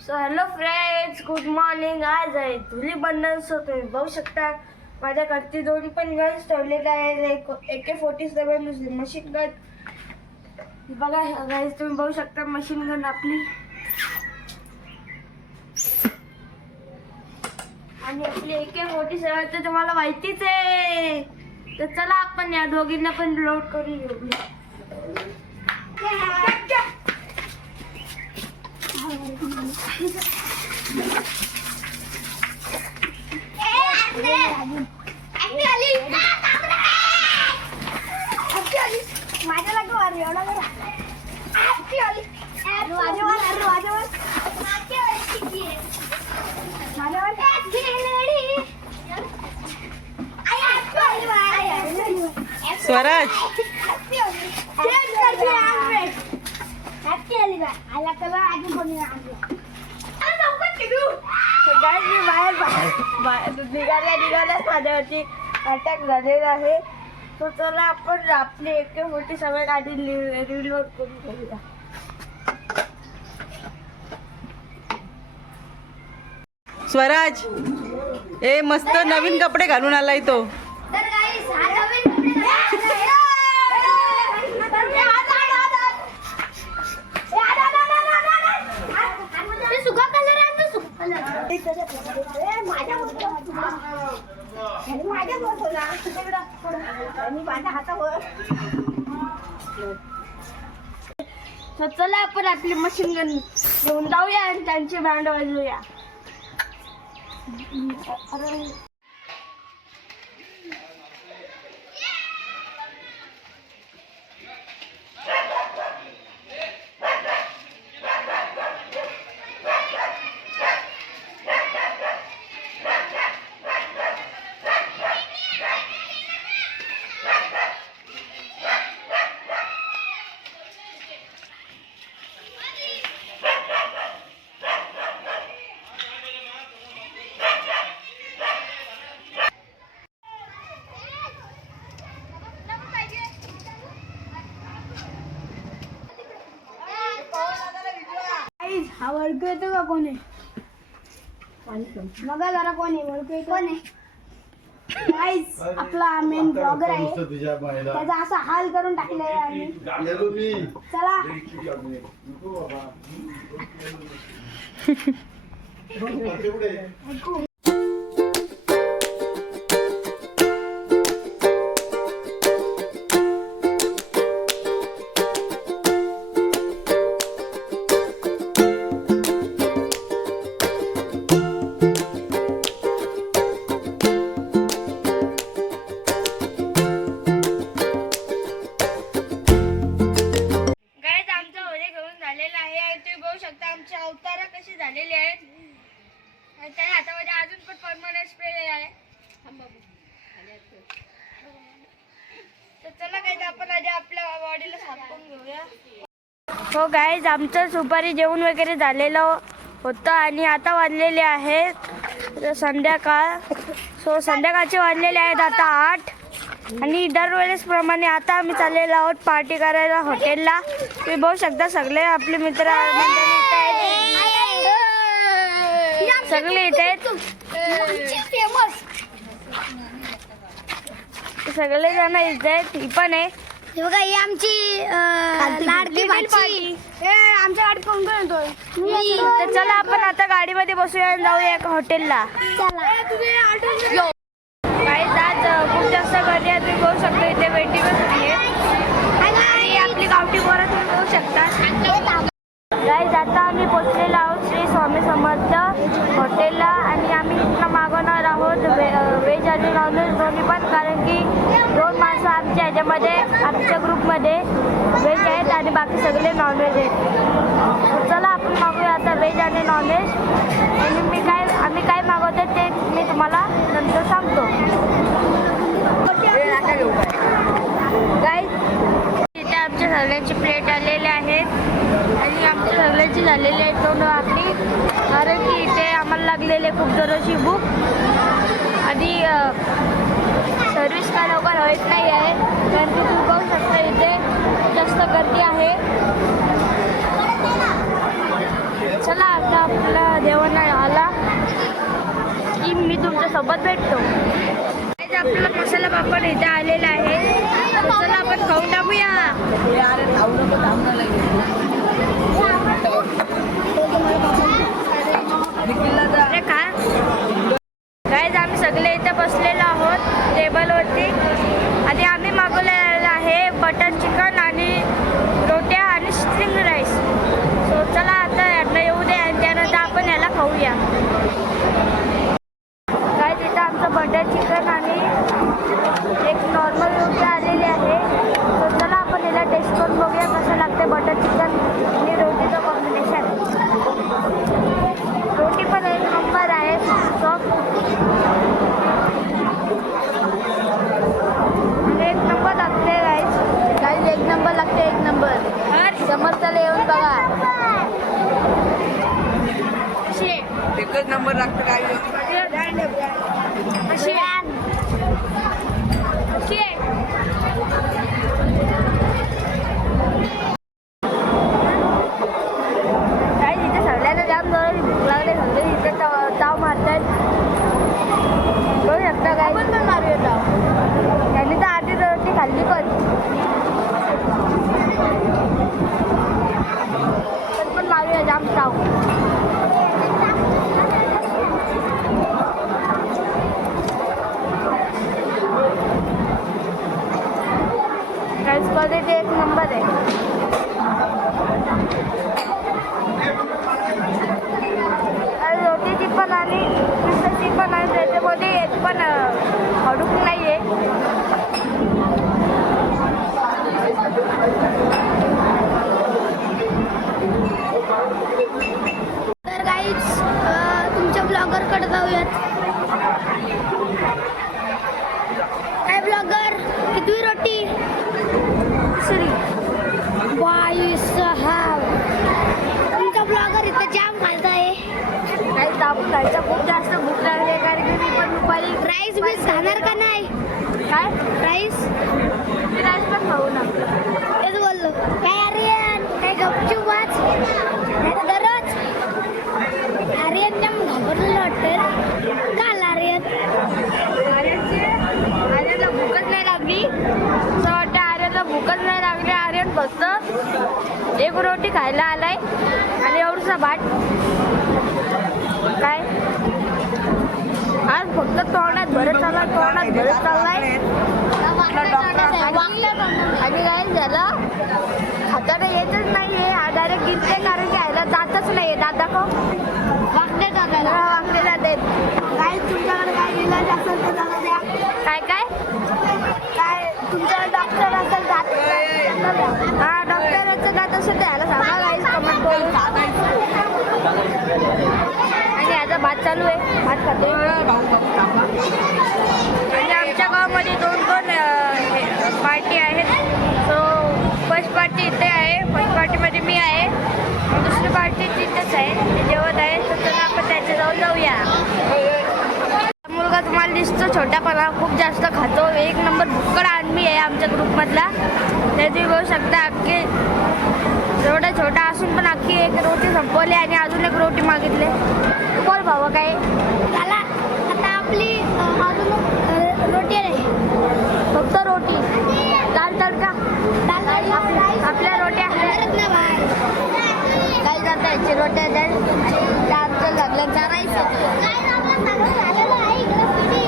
So hello friends good morning आज आहे धुलीबंधन so तुम्ही बघू शकता माझ्याकडचे दोन पण गन्स ठेवलेले आहेत. एक ए के फोर्टी सेवन दुसरी मशीन गन बघा गाईज तुम्ही बघू शकता मशीन गन आपली. आणि आपली ए के फोर्टी सेवन तर तुम्हाला माहितीच आहे. तर चला आपण या दोघींना पण लोड करून घेऊ माझ्या लागू अरे एवढा बरा माझ्यावर माझ्यावर स्वराज आला तर अजून मी बाहेर बाहेर- निघाल्या निघाल्याच माझ्यावरती अटॅक झालेला आहे. तो चला आपण आपली एक मोठी सगळ्या गाडी रिलोड करून घेऊया. स्वराज ए मस्त नवीन कपडे घालून आलाय तो. तर चला आपण आपली मशीन गन घेऊन जाऊया आणि त्यांची बँड वाजवूया. येतो का कोणी? बघा जरा कोण आहे ओळखू कोण गाईज आपला मेन ब्लॉगर आहे. तुझ्या त्याचा असा हाल करून आम्ही. गेलो मी. चला. नको बाबा. तेवढे आमचं सुपारी जेवण वगैरे झालेलं होतं आणि आता वाजलेले आहेत. संध्याकाळ सो संध्याकाळचे वाजलेले आहेत आता आठ. आणि दरवेळेस प्रमाणे आता आम्ही चाललेलो आहोत पार्टी करायला हॉटेलला तुम्ही बघू शकता सगळे आपले मित्र सगळे इथे आहेत. सगळे जण इथे आहेत ही पण आहे. हे बघा ही आमची अं, लाडकी भाची. आमच्या गाडीत कोण कोण येतोय? तर चला आपण आता गाडीमध्ये बसूया आणि जाऊया एका हॉटेलला. चला. काही आज अ, खूप जास्त गर्दी आहे तुम्ही बघू शकता इथे वेटिंग आहे. आणि आपली गावठी बोरं तुम्ही बघू शकता. गाईज आता आम्ही पोचलेलो आहोत श्री स्वामी समर्थ हॉटेलला आणि आम्ही इथनं मागवणार आहोत व्हेज आणि नॉनव्हेज दोन्ही पण कारण की असं आमच्या ह्याच्यामध्ये आमच्या ग्रुपमध्ये व्हेज आहेत आणि बाकी सगळे नॉनव्हेज आहेत. चला आपण मागूया आता व्हेज आणि नॉनव्हेज आणि मी काय आम्ही काय मागवतो ते मी तुम्हाला नंतर सांगतो गाईज इथे आमच्या सगळ्यांची प्लेट आलेले आहेत आणि आमच्या सगळ्यांची झालेली आहे तोंड आपली कारण की इथे आम्हाला लागलेले खूप जोराची भूक आणि सर्विस काय लवकर होत नाही आहे कारण की तुम्ही बघू शकता इथे जास्त गर्दी आहे चला आता आपल्याला सोबत भेटतो. आपला मसाला पापड इथे आलेला आहे. चला आपण खाऊन टाकूया. अरे काय गाईज आम्ही सगळे इथे बसलेलो आहोत टेबलवरती आणि आम्ही मागवलेलं आहे बटर चिकन आणि रोट्या आणि स्ट्रिंग राईस सो चला आता यांना येऊ दे आणि त्यानंतर आपण याला खाऊया काय तिथं आमचं बटर चिकन आणि एक नॉर्मल रोटी आलेली आहे तर चला आपण याला टेस्ट करून बघूया कसं लागते बटर चिकन आणि रोटीचं कॉम्बिनेशन रोटी पण एक नंबर आहे सॉफ्ट आणि एक नंबर लागते राईस राईस एक नंबर लागते एक नंबर समोरच्याला येऊन बघा अशी आहे. एकच नंबर लागतं काय अशी आहे. अशी आहे. काय तिथे सगळ्यांना जाम जवळ भूक लागले सगळे तिथे ताव ताव मारतात बघू शकता काय पण पण मारूया ताव त्यांनी तर आधी रोटी खाल्ली पण पण पण मारूया जाम ताव काहीच क्वालिटी एक नंबर आहे आणि रोटीची पण आणि पिस्ताची पण आणि त्याच्यामध्ये एक पण हडूक नाही आहे तर काहीच तुमच्या ब्लॉगरकडे जाऊयात काय ब्लॉगर कितवी रोटी श्री बाई साहेब तुमचा ब्लॉगर इथं जाम खात आहे काही दाबून खायचा खूप जास्त भूक लागली आहे कारण की मी पण दुपारी राईस बीस खाणार का नाही? काय? राईस मी राईस पण खाऊ ना. तेच बोललो. काय? रोटी खायला आलाय. आणि एवढसा भात काय? आज फक्त तोंडात भरत चाललाय तोंडात भरत चाललाय. आणि काय झालं? हाताने येतच नाहीये. हा डायरेक्ट गिरते कारण की ह्याला जातच नाहीये. दात दाखव वाकडे जातात वाकडे जाते काय तुमच्याकडे काय इलाज असेल तर मला द्या. काय काय? काय तुमच्याकडे डॉक्टर असेल दात. हा असं दात तसं त्याला सांगा गाईस कमेंट करून आणि आता भात चालू आहे. भात खातो. आणि आमच्या गावामध्ये दोन दोन पार्टी आहेत. सो फर्स्ट पार्टी इथे आहे. फर्स्ट पार्टीमध्ये मी आहे. दुसरी पार्टी तिथेच आहे. जेवत आहे. तर आपण त्याच्या जाऊन जाऊया. तुम्हाला दिसतो छोटापणा खूप जास्त खातो. एक नंबर भुक्कड आर्मी आहे आमच्या ग्रुपमधला. ते तुम्ही बघू शकता अख्खे एवढा छोटा असून पण अख्खी एक रोटी संपवली आणि अजून एक रोटी मागितले. बोल भावा काय? चला आता आपली अजून रोटी आहे. फक्त रोटी? दाल तडका? आप- आपल्या रोट्या काय जाता याची रोट्या द्या आमचं लागलं राईस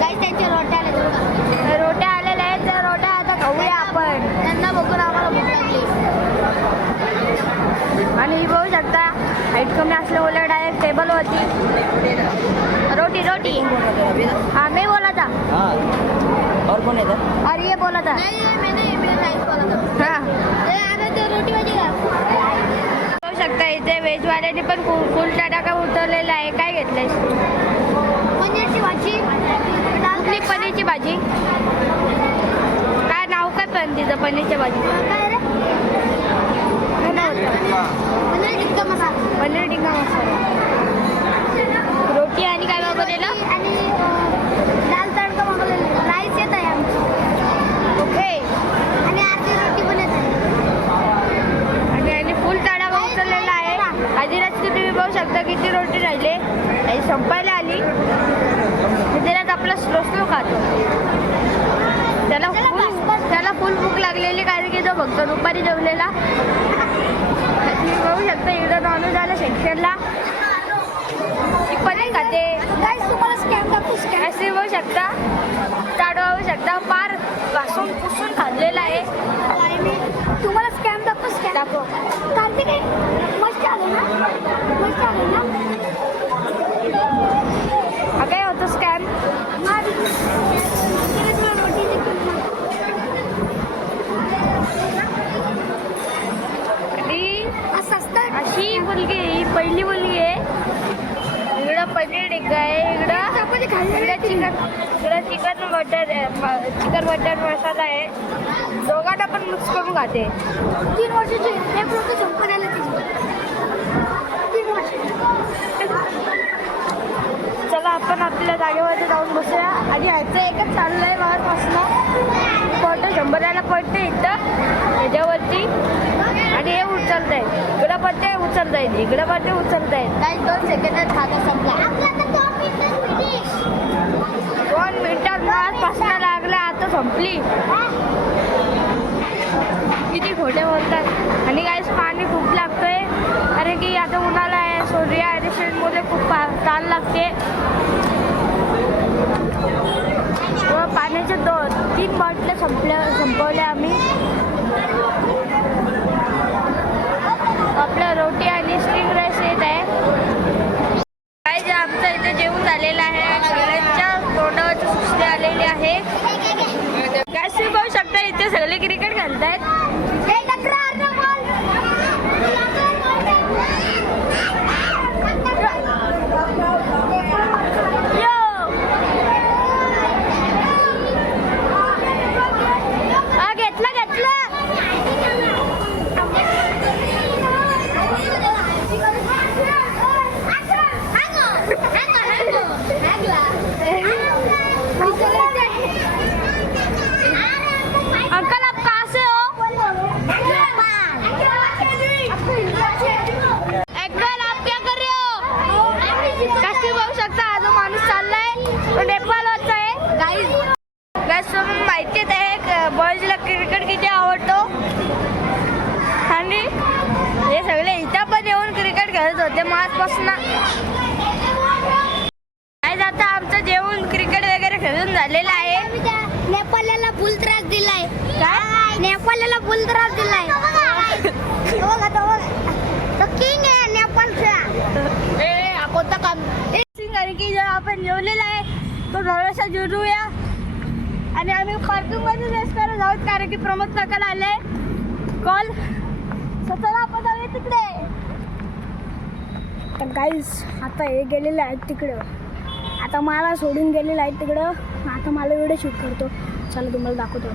गाईस त्यांच्या रोट्या आल्या बघा. रोट्या आलेल्या आहेत त्या रोट्या आता खाऊया आपण त्यांना बघून आम्हाला भूक लागली आणि ही बघू शकता हाईट कमी असल्यामुळे टेबलवरती रोटी रोटी. हाँ मैं बोला था और कोण येतं? और ये बोला था नाही नाही, मी नाही मी राईस बोलत. होतो. हाँ. ए, अरे ते रोटी बघू शकता इथे व्हेजवाल्याने पण फुल फुल टाटा उतरलेला आहे. काय घेतलंयस? पनीरची भाजी. कुठली पनीरची भाजी? काय नाव काय पण तिचं पनीरच्या भाजी? होतं पनीर टिक्का मसाला. पनीर टिक्का मसाला रोटी आणि काय मागवलेलं आणि अं, दाल तडका मागवलेला राईस येत आहे आमची ओके आणि अर्धी रोटी पण येत आहे आणि आणि फुल टाळा उचललेला आहे आधी रात्री शकता किती रोटी राहिले? आणि संपायला आली. त्याच्यात आपला स्लो स्लो खातो. त्याला फुल त्याला फुल भूक लागलेली कारण की तो फक्त दुपारी जेवलेला. तुम्ही बघू शकता इकडं नॉनव्हेज आलं सेक्शनला पनीर खाते. असे बघू शकता. बघू शकता. पार घासून पुसून खाल्लेला आहे. तुम्हाला स्कॅम दाखवू स्कॅम दाखव. कार्तिक ना ना काय होतो स्कॅम अशी मुलगी ही पहिली मुलगी आहे. इकडं पनीर टिक्का आहे इकडं इकडं चिकन इकडं chicken butter chicken butter masala आहे. दोघांना पण मिक्स करून खाते. तीन वर्षाची एक रोटी संपून आलं तिची तीन वर्षाची चला आपण आपल्या जागेवरती जाऊन बसूया. आणि ह्याचं एकच चाललं आहे बाहेरपासनं फोटो शंभराला पडते इथं ह्याच्यावरती आणि हे उचलत आहे इकडं पडते उचलत आहेत इकडं पडते उचलत आहेत काही दोन सेकंदात खाता संपला. दोन मिनिटात मलापासनं लागला आता संपली. किती खोटे बोलतात. आणि काहीच पाणी खूप लागतंय. कारण की आता उन्हाळा आहे सूर्य ॲडिशनमुळे खूप पा ताण लागते. व पाण्याच्या दोन तीन बॉटल्या संपल्या संपवल्या आम्ही. आपल्या रोटी आणि स्ट्रिंग राईस येत आहे. काय जे आमचं इथे जेवण झालेलं आहे सगळ्यांच्या तोंडावरची सुस्ती आलेली आहे. काय तुम्ही बघू शकता इथे सगळे क्रिकेट घालताय हे तक्रार न बोल. यो हा घेतला घेतला अंकल आप कहाँ से हो अंकल आप क्या कर रहे हो कशी बघू शकता हा जो माणूस चाललाय तो नेपाळवरचा आहे गाईज गाईज तुम्ही माहितीच आहे बॉईजला क्रिकेट किती आवडतो आणि हे सगळे इथं पण येऊन क्रिकेट खेळत होते माझपासून काय आता आमचं जेवण क्रिकेट वगैरे खेळून झालेलं आहे. नेपाळला फुल त्रास दिलाय. काय? नेपाळला फुल त्रास दिलाय. किंग आहे कोणतं काम? की जर आपण जेवलेला आहे. तो थोडासा जुरूया आणि आम्ही पार्किंगमध्ये रेस करत आहोत कारण की प्रमोद काकाला आले कॉल स्वतःला आपण जाऊया तिकडे. तर गाईज आता हे गेलेले आहेत तिकडं. आता मला सोडून गेलेले आहेत तिकडं. आता मला व्हिडिओ शूट करतो. चला तुम्हाला दाखवतो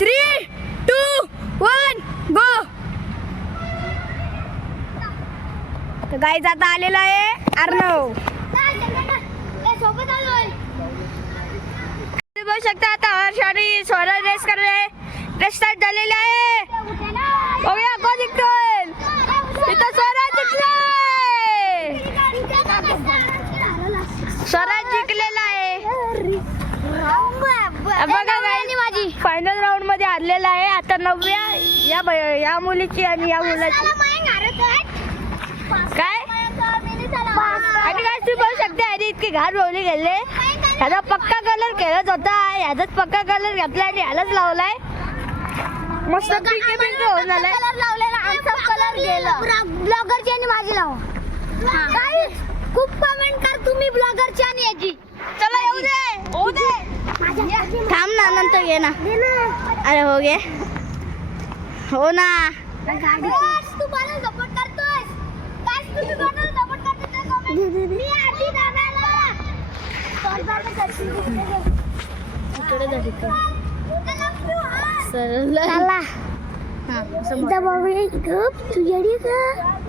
थ्री टू वन गो तर गाईज आता आलेला आहे अर्णव सोबत बघू शकता आता हर्ष आणि स्वरा रेस करले स्टार्ट झालेले आहे. बघूया कोण जिंकल इथं स्वराज जिंकलाय. स्वराज जिंकलेला आहे. बघा माझी. फायनल राऊंडमध्ये हरलेला आहे. आता नवव्या या या मुलीची आणि या मुलाची. काय? आणि काय तुम्ही बघू शकता आधी इतकी घाण रोवली गेले. ह्याचा पक्का कलर खेळत होता. ह्याचाच पक्का कलर घेतला आणि ह्यालाच लावलाय. मस्त पिके पिके होऊन झालाय लावलेला आमचा कलर गेला. ब्लॉगरची आणि माझी लावा. खूप कमेंट कर तुम्ही ब्लॉगरची आणि याची. चला येऊ दे. होऊ दे. थांब ना नंतर घे ना. अरे हो गे हो ना. तू मला सपोर्ट करतोय तुम्ही मला सपोर्ट करतोय मी आधी इथं बघूया चला.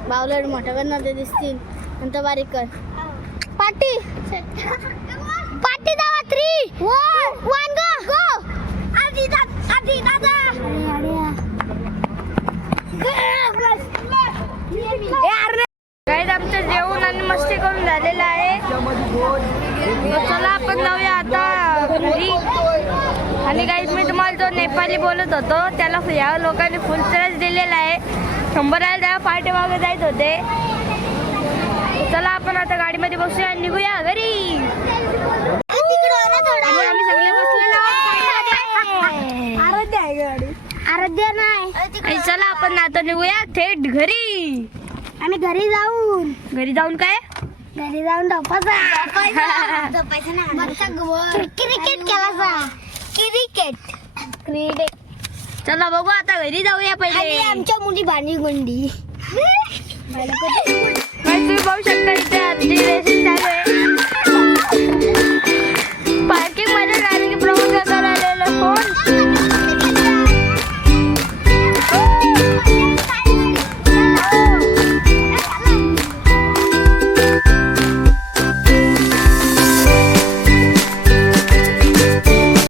बावलट मोठा कर ना ते दिसतील. नंतर बारीक कर. पाटी. पाटी दावा थ्री वन गो गो आधी आधी दादा. आमचं जेवण आणि मस्ती करून झालेलं आहे. चला आपण जाऊया आता. आधी दादा नेपाली बोलत होतो त्याला या लोकांनी फुल त्रास दिलेला आहे. शंभराला पार्टी मागे जायच होते. चला आपण आता गाडीमध्ये बसूया आणि निघूया घरी. आणि आम्ही सगळे बसलेलो आहोत आराध्य आहे गाडी. आराध्य नाही. आणि चला आपण आता निघूया थेट घरी. आणि घरी जाऊन. घरी जाऊन काय? घरी जाऊन झोपायचा. क्रिकेट खेळायचा. क्रिकेट. क्रिकेट. चला बघू आता घरी जाऊया आणि पहिले आमच्या मुली बाणी गुंडी पाहू शकता इथे आमची रेसिंग चालू आहे. पार्किंगमध्ये आलेलं फोन.